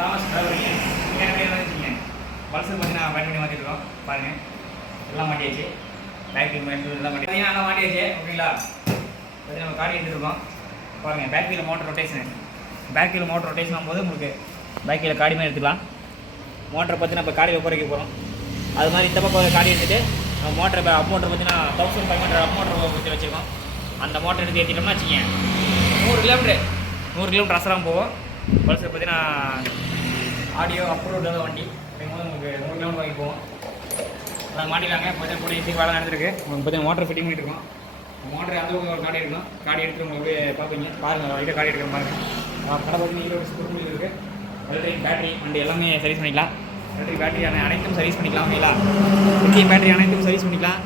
Thomas வரீங்க வச்சுங்க. Pulsar பார்த்தீங்கன்னா பேட் பண்ணி மாற்றிருக்கோம் பாருங்கள். எல்லாம் மாட்டியாச்சு. பேக்கிங் மேட்டு எல்லாம் பார்த்தீங்கன்னா எல்லாம் மாட்டியாச்சு. ஓகேங்களா? பார்த்தீங்கன்னா நம்ம காடி எடுத்துருக்கோம் பாருங்கள். Back wheel motor rotation. Back wheel motor rotation ஆகும்போது உங்களுக்கு பேக் வீல் காடி மாதிரி எடுத்துக்கலாம். மோட்டரை பார்த்தீங்கன்னா இப்போ காடியில் குறைக்க போகிறோம். அது மாதிரி இந்த பக்கம் காடி எடுத்துகிட்டு மோட்டர் அப் மோட்டர் பார்த்தீங்கன்னா 1500 அப் மோட்டர் பற்றி வச்சுருக்கோம். அந்த மோட்டர் எடுத்து ஏற்றிட்டோம்னா வச்சுக்கேன் 100 கிலோமீட்டர் அசராமல் போவோம். பல்சர் பார்த்தீங்கன்னா ஆடியோ அப்ரோட் வண்டி அப்படிங்கும்போது உங்களுக்கு 100 கிலோமீட்டர் வாங்கி போவோம். அதை மாட்டிலாங்க. பார்த்தீங்கன்னா கூட ஏசி வேலை நடந்துருக்கு. உங்களுக்கு பார்த்தீங்கன்னா மோட்டர் ஃபிட்டிங் பண்ணிட்டு இருக்கோம். மோட்டர் அந்த ஒரு காடி எடுக்கணும். காடி எடுத்து உங்களுக்கு பார்ப்பீங்க. பாருங்கள் வரைக்கும் காடி எடுக்கிற பாருங்கள். கடை பார்த்தீங்கன்னா 20 ஸ்கூட்டர் இருக்குது. எலக்ட்ரிக் பேட்டரி வண்டி எல்லாமே சர்வீஸ் பண்ணிக்கலாம். எலக்ட்ரிக் பேட்டரி அனைத்தும் சர்வீஸ் பண்ணிக்கலாம். ஓகேங்களா? லித்தியம் பேட்டரி அனைத்தும் சர்வீஸ் பண்ணிக்கலாம்.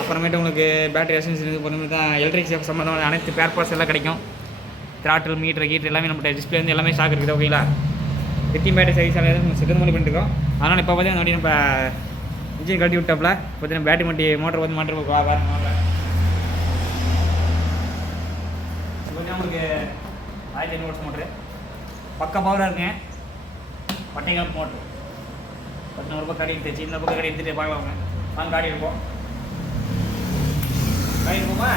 அப்புறமேட்டு உங்களுக்கு பேட்டரி அசன்ஸ் பொறுமையாக தான் எலக்ட்ரிக் சம்மந்தமான அனைத்து பேர் பார்ட்ஸ் எல்லாம் கிடைக்கும். த்ராட்டில் மீட்டர் கீட்டர் எல்லாமே நம்மகிட்ட டிஸ்பிளே வந்து எல்லாமே ஸ்டாக் இருக்குது. ஓகேங்களா? லித்தியம் பேட்டரி சர்வீஸ் நம்ம சிக்கன் பண்ணி பண்ணிட்டுருக்கோம். அதனால் இப்போ பார்த்தீங்கன்னா வண்டி நம்ம இன்ஜின் கட்டி விட்டாப்பில் பார்த்தீங்கன்னா பேட்டரி வண்டி மோட்டர் வந்து மாட்டர் பார்த்தீங்கன்னா உங்களுக்கு 1500 வாட்ஸ் மோட்ரு பக்கா பவராக இருக்குங்க. பட்டைக்கால் மோட்ரு 10 ரூபாய் காடி எடுத்துச்சு. இந்த பக்கம் காடி எடுத்துகிட்டு பார்க்கலாங்க. வாங்க காடி எடுப்போம். காடி எடுப்போமா?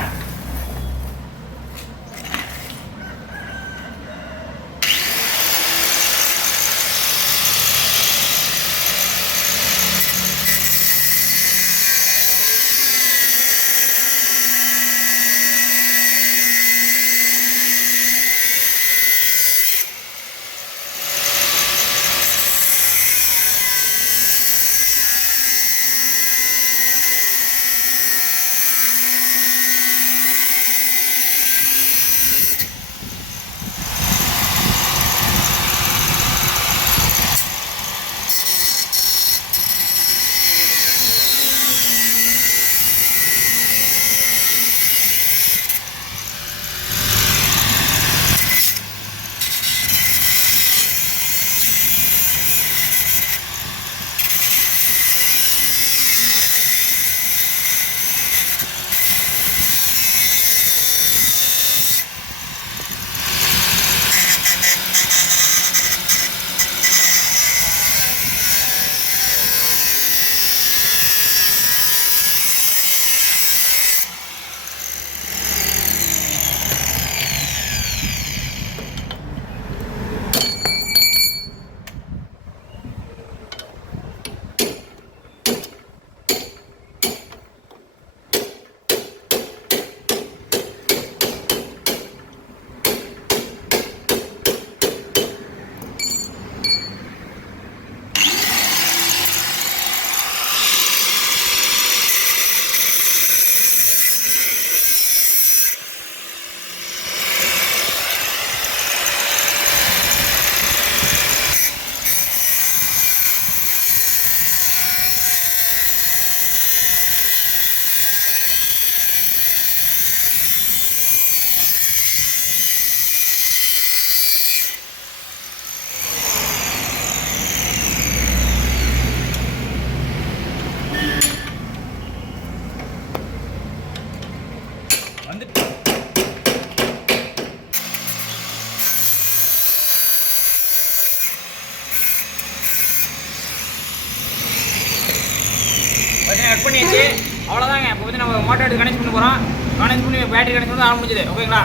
கட் பண்ணியாச்சு. அவ்வளோதாங்க. இப்போ வந்து நம்ம மோட்டர் எடுத்து கனெக்ட் பண்ண போகிறோம். கனெக்ட் பண்ணி பேட்டரி கனெக்ட் பண்ணி ஆரம்பிச்சுது. ஓகேங்களா?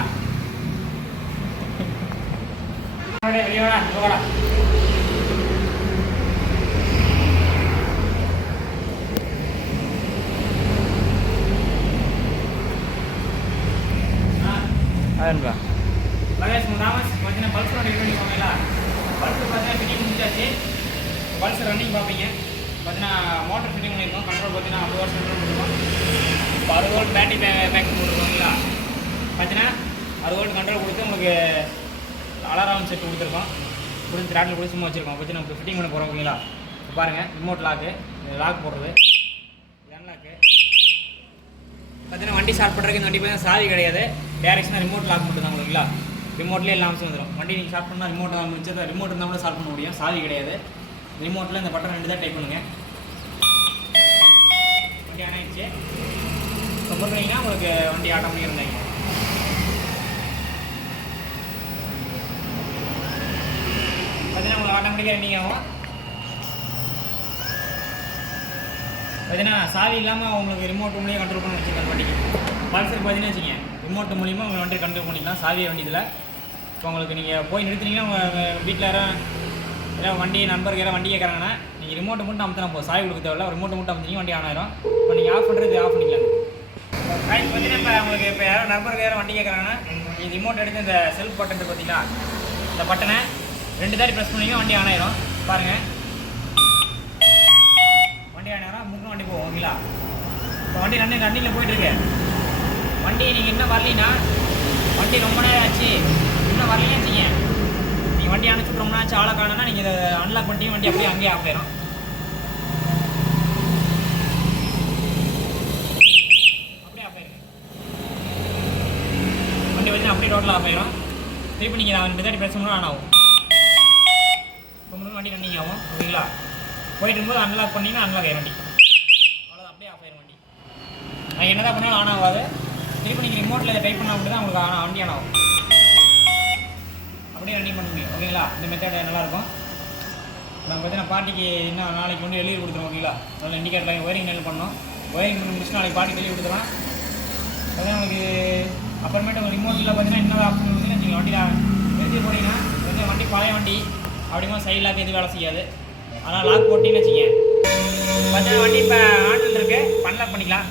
வெளியோடா போகடா. அதுங்களா லகேஷ் தாமஸ் பார்த்தீங்கன்னா பல்சர் வண்டி ரெடி பண்ணிக்கோங்களா? பல்சர் பார்த்தீங்கன்னா ஃபிட்டிங் முடிச்சாச்சு. பல்சர் ரன்னிங் பார்ப்பீங்க. பார்த்தீங்கன்னா மோட்டர் ஃபிட்டிங் பண்ணியிருக்கோம். கண்ட்ரோல் பார்த்தீங்கன்னா 50 வாட்ஸ் கண்ட்ரோல் பண்ணிருக்கோம். இப்போ 60 வோல்ட் பேட்டரி பேக்கிங் போட்டுருக்கோங்களா? பார்த்தீங்கன்னா 60 வோல்ட் கண்ட்ரோல் கொடுத்து உங்களுக்கு அலாரம் செட் கொடுத்துருக்கோம். கொடுத்து த்ராட்டில் கூட சும்மா வச்சுருக்கோம். வச்சு நம்ம ஃபிட்டிங் பண்ண போகிறோம். ஓகேங்களா? இப்போ பாருங்கள் ரிமோட் லாக்கு லாக் போடுறது லாக்கு. பார்த்தீங்கன்னா வண்டி ஸ்டார்ட் பண்ணுறதுக்கு இந்த வண்டி பார்த்தீங்கன்னா சாவி கிடையாது. டேரெக்ஷனாக ரிமோட் லாக் மட்டும் தான். ஓகேங்களா? ரிமோட்லேயே எல்லா அம்சம் வந்துடும். வண்டி நீங்கள் ஸ்டார்ட் பண்ணால் ரிமோட் வச்சு ரிமோட் இருந்தால் கூட ஸ்டார்ட் பண்ண முடியும். சாவி கிடையாது. ரிமோட்டில் இந்த பட்டன் 2 தான் டைப் பண்ணுங்கள். வண்டி ஆன் ஆகிடுச்சு. இப்போ பண்ணுறீங்கன்னா உங்களுக்கு வண்டி ஆட்டோமேட்டிக்காக இருந்தாங்க. பார்த்தீங்கன்னா ஆட்டோமேட்டிக்காக ரன்னிங் ஆகும். பார்த்தீங்கன்னா சாவி இல்லாமல் உங்களுக்கு ரிமோட் மூலியம் கண்ட்ரோல் பண்ணி வச்சுக்கலாம் வண்டிக்கு. பல்சர் பார்த்தீங்கன்னா வச்சுங்க ரிமோட் மூலியமாக உங்கள் வண்டியை கண்ட்ரோல் பண்ணிக்கலாம் சாவியை வண்டியில். இப்போ உங்களுக்கு நீங்கள் போய் நிறுத்துனீங்கன்னா உங்கள் வீட்டில் யாரும் வண்டி நண்பருக்கு யாராவது வண்டி கேட்குறாங்கன்னா நீங்கள் ரிமோட்டை மட்டும் அமுத்தினா போதும், சாவி கொடுக்க தேவையில்ல. ரிமோட்டை மட்டும் அமுத்தினீங்க வண்டி ஆன் ஆயிரும். இப்போ நீங்கள் ஆஃப் பண்ணுறது ஆஃப் பண்ணிக்கலாம். ரைட் பார்த்தீங்கன்னா இப்போ உங்களுக்கு இப்போ யாரும் நண்பருக்கு யாரும் வண்டி கேட்குறாங்கன்னா நீங்கள் ரிமோட் எடுத்து இந்த செல்ஃப் பட்டன் பார்த்தீங்களா, இந்த பட்டனை 2 தாரி ப்ரெஸ் பண்ணிங்கன்னா வண்டி ஆன் ஆயிரும். பாருங்கள் வண்டி ஆன் ஆயிரும், முன்னும் வண்டி போகும். ஓகேங்களா? இப்போ வண்டி ரன்னிங்கில் போயிட்டுருக்கு. வண்டி நீங்கள் இன்னும் வரலின்னா வண்டி ரொம்ப நேரம் ஆச்சு இன்னும் வரலைன்னு வச்சுங்க, நீங்கள் வண்டி அனுப்பிச்சு ரொம்ப நேரம் ஆச்சு ஆளை காணுன்னா நீங்கள் இதை அன்லாக் பண்ணிட்டு வண்டி அப்படியே அங்கேயே ஆஃப் ஆயிரும். அப்படியே டோட்டலாக ஆஃப் ஆயிரும். திருப்பி நீங்கள் 2 தாட்டி ப்ரெஸ் பண்ணால் ஆன் ஆகும். இப்போ முன்னாடி வண்டி ரன்னிங் ஆகும். ஓகேங்களா? போயிட்டு இருக்கும்போது அன்லாக் பண்ணிங்கன்னா அன்லாக் ஆயிரும் வண்டி. அவ்வளோதான், அப்படியே ஆஃப் ஆயிரும் வண்டி. நான் என்ன தான் பண்ணாலும் ஆன் ஆகாது. திருப்பி நீங்கள் ரிமோட்டில் இதை டைப் பண்ணால் அப்படி தான் உங்களுக்கு வண்டி ஆன் ஆகும். அப்படியே ரன்னிங் பண்ண முடியும். ஓகேங்களா? இந்த மெத்தட் நல்லாயிருக்கும். நம்ம பார்த்தீங்கன்னா பார்ட்டிக்கு இன்னும் நாளைக்கு வந்து எழுதி கொடுத்துருவோம். ஓகேங்களா? அதில் இண்டிகேட்டர் ஒயரிங் நெல் பண்ணோம். ஒயரிங் பண்ணி முடிச்சுட்டு நாளைக்கு பார்ட்டிக்கு எழுதி கொடுத்துருவோம். அதான் உங்களுக்கு அப்புறமேட்டு உங்கள் ரிமோட்டில் பார்த்தீங்கன்னா இன்னொரு ஆப்ஷன் இருக்குதுன்னு வச்சுக்கோங்க. வண்டியில் நிறுத்தி போனீங்கன்னா கொஞ்சம் வண்டி பழைய வண்டி அப்படிமா சைட் லாக் எதுவும் வேலை செய்யாது. அதனால் லாக் போட்டிங்கன்னு வச்சுங்க பார்த்தீங்கன்னா வண்டி இப்போ ஆண்டில் இருக்குது, அன்லாக் பண்ணிக்கலாம்.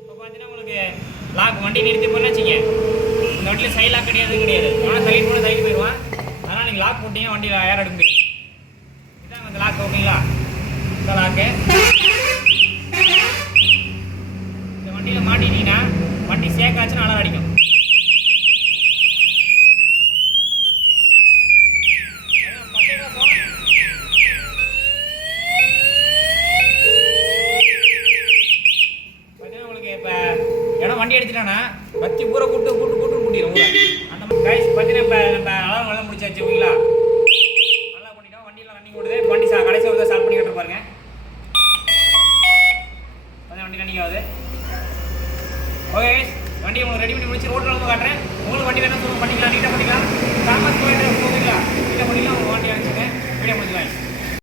இப்போ பார்த்தீங்கன்னா உங்களுக்கு லாக் வண்டி நிறுத்தி போனேன்னு வச்சுங்க, இந்த வண்டியில் சைட் லாக் கிடையாது ஆனால் தள்ளிட்டு போனால் தள்ளிட்டு போயிடுவான். அதனால் நீங்கள் லாக் போட்டிங்கன்னா வண்டியில் ஏர் எடுக்க முடியாது. இதுதான் அந்த லாக். ஓகேங்களா? இந்த லாக்கு இந்த வண்டியில் மாட்டிட்டீங்கன்னா வண்டி சேக்காச்சுன்னா நல்லா அடிக்கும். பார்த்தீங்கன்னா உங்களுக்கு இப்போ இடம் வண்டி எடுத்துட்டோன்னா பத்தி பூரா கூட்டிடும் ஊரை. அந்த மாதிரி கைஸ் பார்த்தீங்கன்னா இப்போ நம்ம அளவு நல்லா முடிச்சாச்சு. ஓகேங்களா? நல்லா பண்ணிட்டோம். வண்டியில் ரன்னிங் ஓடுது. வண்டி கடைசி ஒரு ஸ்டார்ட் பண்ணி கட்டுற பாருங்க. வண்டி ரன்னிங் ஆகுது. ஓகே வண்டி உங்களுக்கு ரெடி பண்ணி முடிச்சு ரோட்டில் வந்து காட்டுறேன். உங்களுக்கு வண்டி வேணும் சொல்லுங்க, பண்ணிக்கலாம். நீட்டாக பண்ணிக்கலாம். தாமஸ் போயிட்டு போவீங்களா? நீட்டாக பண்ணிக்கலாம். உங்கள் வண்டி அனுப்பிச்சுங்க. வீடியோ முடிச்சுக்கலாம்.